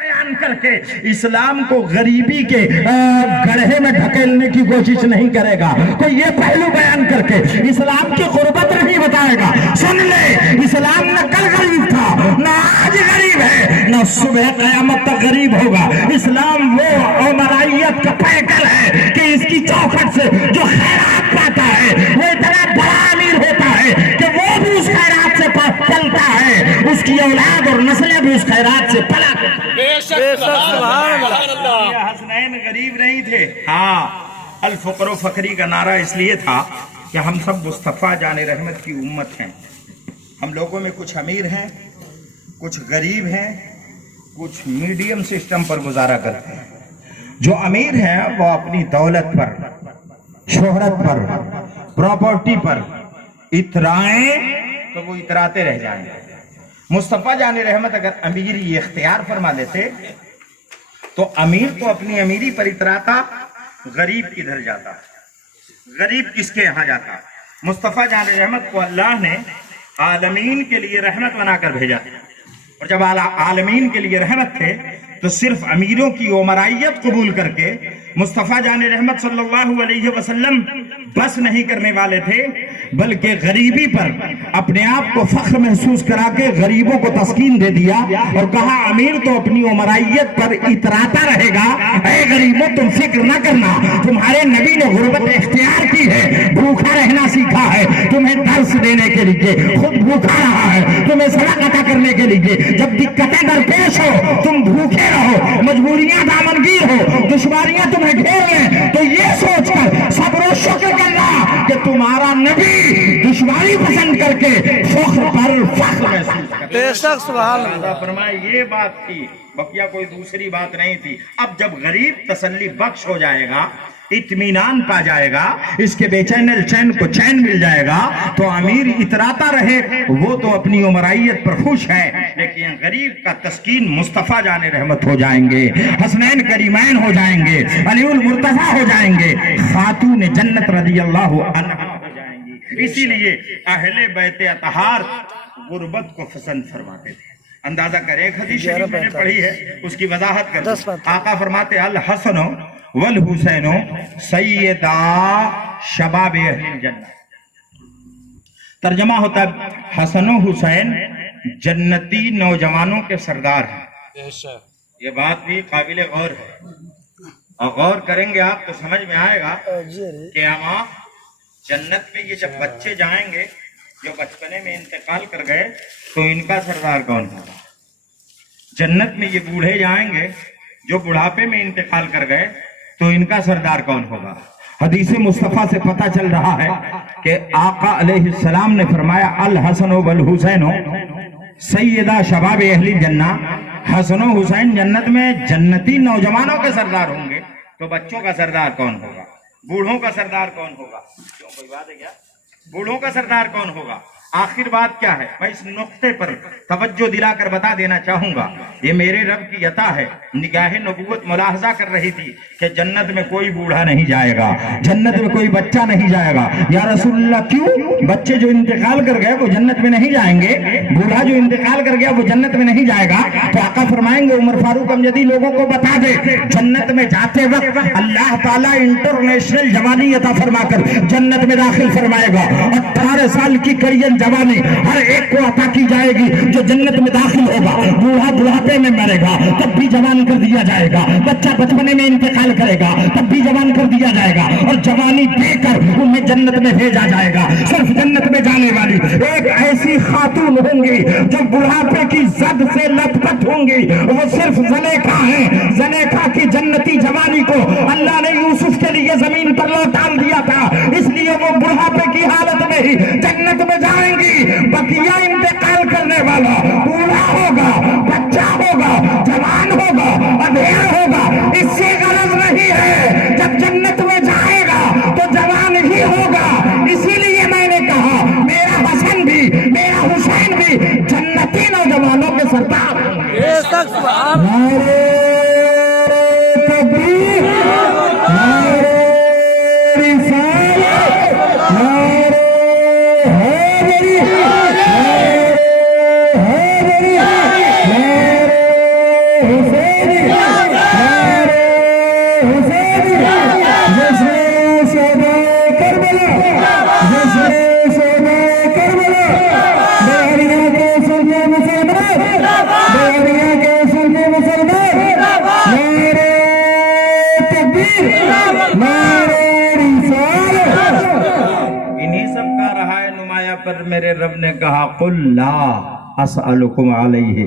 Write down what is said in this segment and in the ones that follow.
بیان کر کے اسلام کو غریبی کے گڑھے میں ڈھکیلنے کی کوشش نہیں کرے گا. کوئی یہ پہلو بیان کر کے اسلام کی غربت نہیں بتائے گا. سن لے, اسلام نہ کل غریب تھا, نہ آج غریب ہے, نہ صبح قیامت تک غریب ہوگا. اسلام وہ عمرائیت کا پیکر ہے کہ اس کی چوکھٹ سے جو خیرات پاتا ہے وہ اتنا بڑا امیر ہوتا ہے کہ وہ بھی اس خیرات سے پلتا ہے, اس کی اولاد اور نسلیں بھی اس خیرات سے پلا. حسنین غریب نہیں تھے. ہاں, الفقر و فقری کا نعرہ اس لیے تھا کہ ہم سب مصطفیٰ جان رحمت کی امت ہیں. ہم لوگوں میں کچھ امیر ہیں, کچھ غریب ہیں, کچھ میڈیم سسٹم پر گزارا کرتے ہیں. جو امیر ہیں وہ اپنی دولت پر, شہرت پر, پراپرٹی پر اترائیں تو وہ اتراتے رہ جائیں. مصطفیٰ جان رحمت اگر امیری اختیار فرما لیتے تو امیر تو اپنی امیری پر اتراتا, غریب کدھر جاتا, غریب کس کے یہاں جاتا. مصطفیٰ جان رحمت کو اللہ نے عالمین کے لیے رحمت بنا کر بھیجا, اور جب عالمین کے لیے رحمت تھے تو صرف امیروں کی عمرائیت قبول کر کے مصطفیٰ جان رحمت صلی اللہ علیہ وسلم بس نہیں کرنے والے تھے, بلکہ غریبی پر اپنے آپ کو فخر محسوس کرا کے غریبوں کو تسکین دے دیا اور کہا امیر تو اپنی عمرائیت پر اتراتا رہے گا, اے غریبوں تم فکر نہ کرنا, تمہارے نبی نے غربت اختیار کی ہے, بھوکا رہنا سیکھا ہے, تمہیں درس دینے کے لیے خود بھوکا رہا ہے, تمہیں سبق عطا کرنے کے لیے. جب دقتیں درپیش ہو تم بھوکے رہو, مجبوریاں دامنگیر ہو, دشواریاں تمہیں گھیر لیں, تو یہ سوچ کر صبر و شکر کرنا کہ تمہارا نبی دشواری پسند کر کے فخر پر فخر محسوس کرتا. بے شک سبحان اللہ. فرمائے یہ بات تھی, بقیہ کوئی دوسری بات نہیں تھی. اب جب غریب تسلی بخش ہو جائے گا, اطمینان پا جائے گا, اس کے بے چین چین کو چین مل جائے گا, تو امیر اتراتا رہے, وہ تو اپنی عمرائیت پر خوش ہے, لیکن غریب کا تسکین مصطفیٰ جان رحمت ہو جائیں گے, حسنین کریمین ہو جائیں گے, علی المرتضیٰ ہو جائیں گے, خاتون جنت رضی اللہ عنہا ہو جائیں گی. اسی لیے اہل بیت اطہار غربت کو پسند فرماتے تھے. اندازہ کریں, ایک حدیث شریف میں نے پڑھی ہے, اس کی وضاحت کریں. آقا فرماتے الحسن والحسین سیدہ شباب اہل الجنہ. ترجمہ ہوتا ہے حسن و حسین جنتی نوجوانوں کے سردار ہیں. یہ بات بھی قابل غور ہے, اور غور کریں گے آپ تو سمجھ میں آئے گا کہ ہم جنت میں یہ جب بچے جائیں گے جو بچپنے میں انتقال کر گئے تو ان کا سردار کون ہوگا. جنت میں یہ بوڑھے جائیں گے جو بڑھاپے میں انتقال کر گئے تو ان کا سردار کون ہوگا. حدیث مصطفیٰ سے پتہ چل رہا ہے کہ آقا علیہ السلام نے فرمایا الحسن والحسین سیدہ شباب اہل جنہ. حسن و حسین جنت میں جنتی نوجوانوں کے سردار ہوں گے, تو بچوں کا سردار کون ہوگا, بوڑھوں کا سردار کون ہوگا. کیوں, کوئی بات ہے کیا, بوڑھوں کا سردار کون ہوگا. آخر بات کیا ہے, میں اس نقطے پر توجہ دلا کر بتا دینا چاہوں گا. یہ میرے رب کی عطا ہے. نگاہ نبوت ملاحظہ کر رہی تھی کہ جنت میں کوئی بوڑھا نہیں جائے گا, جنت میں کوئی بچہ نہیں جائے گا. یا رسول اللہ کیوں, بچے جو انتقال کر گئے وہ جنت میں نہیں جائیں گے, بوڑھا جو انتقال کر گیا وہ جنت میں نہیں جائے گا. تو آقا فرمائیں گے عمر فاروق امجدی لوگوں کو بتا دے, جنت میں جاتے وقت اللہ تعالیٰ انٹرنیشنل جوانی عطا فرما کر جنت میں داخل فرمائے گا. 18 سال کی کریئر جوانی ہر ایک کو عطا کی جائے گی جو جنت میں داخل ہوگا. بوڑھا بڑھاپے میں مرے گا تب بھی جوان کر دیا جائے گا, بچہ بچپنے میں انتقال کرے گا تب بھی جوان کر دیا جائے گا, اور جوانی دے کر انہیں جنت میں بھیجا جائے گا. صرف جنت میں جانے والی ایک ایسی خاتون ہوں گی جو بڑھاپے کی زد سے لت پت ہوں گی, وہ صرف زلیخا ہیں. زلیخا کی جنتی جوانی کو اللہ نے یوسف کے لیے زمین پر لوٹان دیا تھا, اس لیے وہ بڑھاپے کی حالت میں ہی جنت میں جائیں گی. بقیہ انتقال کرنے والا بوڑھا ہوگا, بچہ ہوگا, جوان ہوگا, ادھیڑ ہوگا, اس سے غرض نہیں ہے. جب جنت میں جائے گا تو جوان ہی ہوگا. اسی لیے میں نے کہا میرا حسن بھی میرا حسین بھی جنتی نوجوانوں کے سردار ہیں. حسین میرے رب نے کہا قل لا اسألکم علیہ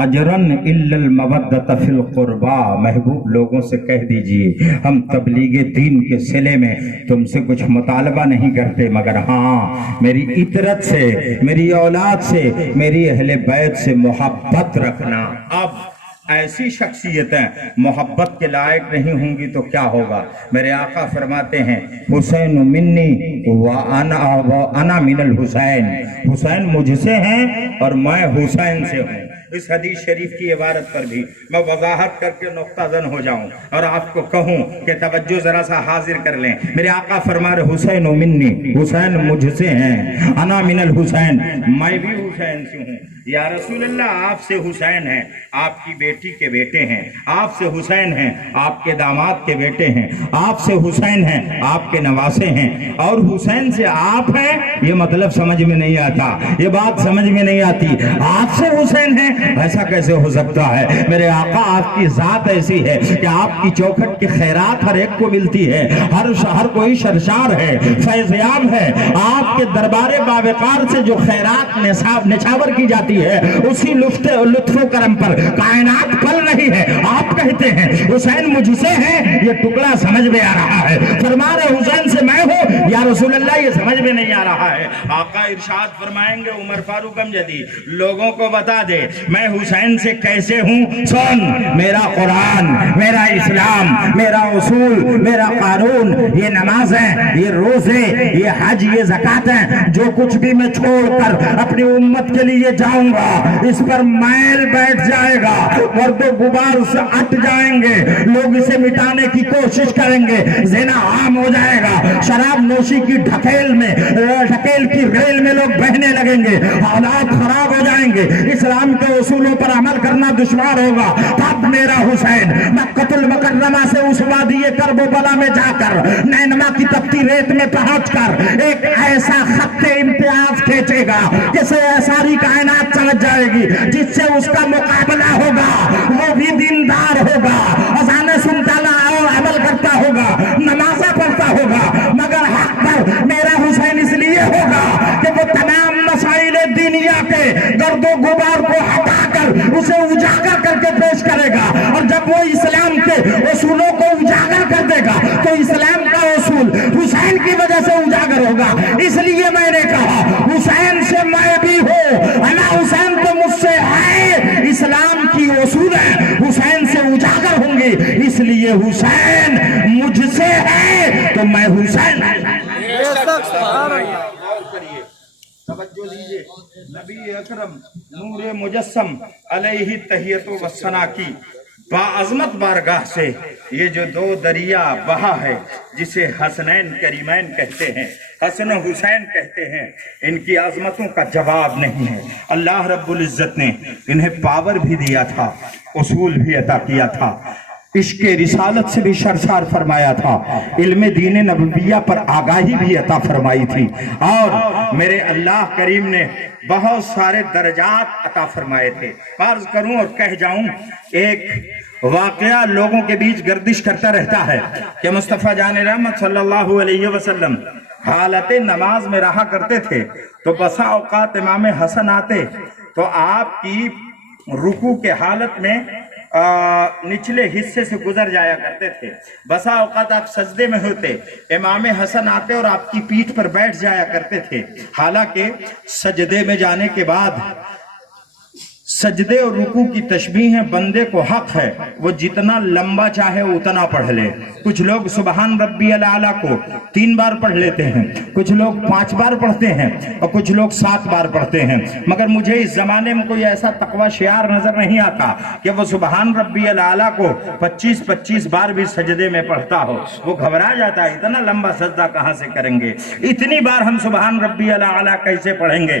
اجرن الا المودۃ فی القربا، محبوب لوگوں سے کہہ دیجئے ہم تبلیغ دین کے صلے میں تم سے کچھ مطالبہ نہیں کرتے، مگر ہاں میری عطرت سے، میری اولاد سے، میری اہل بیت سے محبت رکھنا۔ اب ایسی شخصیتیں محبت کے لائق نہیں ہوں گی تو کیا ہوگا؟ میرے آقا فرماتے ہیں حسین منی وانا من الحسین، حسین مجھ سے ہیں اور میں حسین سے ہوں۔ اس حدیث شریف کی عبارت پر بھی میں وضاحت کر کے نقطہ زن ہو جاؤں اور آپ کو کہوں کہ توجہ ذرا سا حاضر کر لیں۔ میرے آقا فرما رہے حسین منی، حسین مجھ سے ہیں، انا من الحسین، میں بھی حسین سے ہوں۔ یا رسول اللہ آپ سے حسین ہیں، آپ کی بیٹی کے بیٹے ہیں، آپ سے حسین ہیں، آپ کے داماد کے بیٹے ہیں، آپ سے حسین ہیں، آپ کے نواسے ہیں، اور حسین سے آپ ہیں، یہ مطلب سمجھ میں نہیں آتا، یہ بات سمجھ میں نہیں آتی۔ آپ سے حسین ہیں ایسا کیسے ہو سکتا ہے؟ میرے آقا آپ کی ذات ایسی ہے کہ آپ کی چوکھٹ کی خیرات ہر ایک کو ملتی ہے، ہر کوئی شرشار ہے، فیضیاب ہے۔ آپ کے دربار باوقار سے جو خیرات نچھاور کی جاتی ہے اسی لطف و کرم پر کائنات پل رہی ہے۔ آپ کہتے ہیں حسین مجھ سے ہے، یہ ٹکڑا سمجھ میں آ رہا ہے، فرما رہے حسین سے میں ہوں، یا رسول اللہ یہ سمجھ میں نہیں آ رہا ہے۔ آقا ارشاد فرمائیں گے عمر فاروق امجدی لوگوں کو بتا دے میں حسین سے کیسے ہوں، سن میرا قرآن، میرا اسلام، میرا اصول، میرا قانون، یہ نمازیں، یہ روزے، یہ حج، یہ زکاتیں، جو کچھ بھی میں چھوڑ کر اپنی امت کے لیے جاؤں گا اس پر میل بیٹھ جائے گا، گرد و غبار سے اٹ جائیں گے، لوگ اسے مٹانے کی کوشش کریں گے، زنا عام ہو جائے گا، شراب نوشی کی ڈھکیل کی ریل میں لوگ بہنے لگیں گے، حالات خراب ہو جائیں گے، اسلام کے اصولوں پر عمل کرنا دشوار ہوگا۔ تب میرا حسین مکہ المکرمہ سے اس وادی کرب و بلا میں جا کر نینما کی تپتی ریت میں پہنچ کر ایک ایسا خط امتیاز کھینچے گا جسے ساری کائنات سمجھ جائے گی، جس سے اس کا مقابلہ ہوگا وہ بھی دیندار ہوگا، اذانیں سنتا اور عمل کرتا ہوگا، نمازیں پڑھتا ہوگا، مگر حق پر میرا حسین اس لیے ہوگا کہ وہ تمام مسائل دینیا کے گرد و غبار کو ہٹا کر اسے اجاگر کر کے پیش کرے گا، اور جب وہ اسلام کے اصولوں کو اجاگر کر دے گا تو اسلام کا اصول حسین کی وجہ سے اجاگر ہوگا۔ اس لیے میں نے کہا حسین سے میں بھی ہوں، انا حسین تو مجھ سے ہے، اسلام کی اصولیں حسین سے اجاگر ہوں گی، اس لیے حسین مجھ سے ہے تو میں حسین توجہ دیجئے، نبی اکرم نور مجسم علیہ تحیت و ثنا کی باعظمت بارگاہ سے یہ جو دو دریا بہا ہے جسے حسنین کریمین کہتے ہیں، حسن و حسین کہتے ہیں، ان کی عظمتوں کا جواب نہیں ہے۔ اللہ رب العزت نے انہیں پاور بھی دیا تھا، اصول بھی عطا کیا تھا، عشق رسالت سے بھی شرشار فرمایا تھا، علم دین نبویہ پر آگاہی بھی عطا فرمائی تھی، اور میرے اللہ کریم نے بہت سارے درجات عطا فرمائے تھے۔ عرض کروں اور کہہ جاؤں، ایک واقعہ لوگوں کے بیچ گردش کرتا رہتا ہے کہ مصطفیٰ جان رحمت صلی اللہ علیہ وسلم حالت نماز میں رہا کرتے تھے تو بسا اوقات امام حسن آتے تو آپ کی رکوع کے حالت میں نچلے حصے سے گزر جایا کرتے تھے، بسا اوقات آپ سجدے میں ہوتے، امام حسن آتے اور آپ کی پیٹھ پر بیٹھ جایا کرتے تھے، حالانکہ سجدے میں جانے کے بعد سجدے اور رکوع کی تشبیہ بندے کو حق ہے وہ جتنا لمبا چاہے اتنا پڑھ لے۔ کچھ لوگ سبحان ربی الاعلیٰ کو 3 بار پڑھ لیتے ہیں، کچھ لوگ 5 بار پڑھتے ہیں اور کچھ لوگ 7 بار پڑھتے ہیں، مگر مجھے اس زمانے میں کوئی ایسا تقوی شعار نظر نہیں آتا کہ وہ سبحان ربی الاعلیٰ کو 25 بار بھی سجدے میں پڑھتا ہو۔ وہ گھبرا جاتا ہے اتنا لمبا سجدہ کہاں سے کریں گے، اتنی بار ہم سبحان ربی الاعلیٰ کیسے پڑھیں گے۔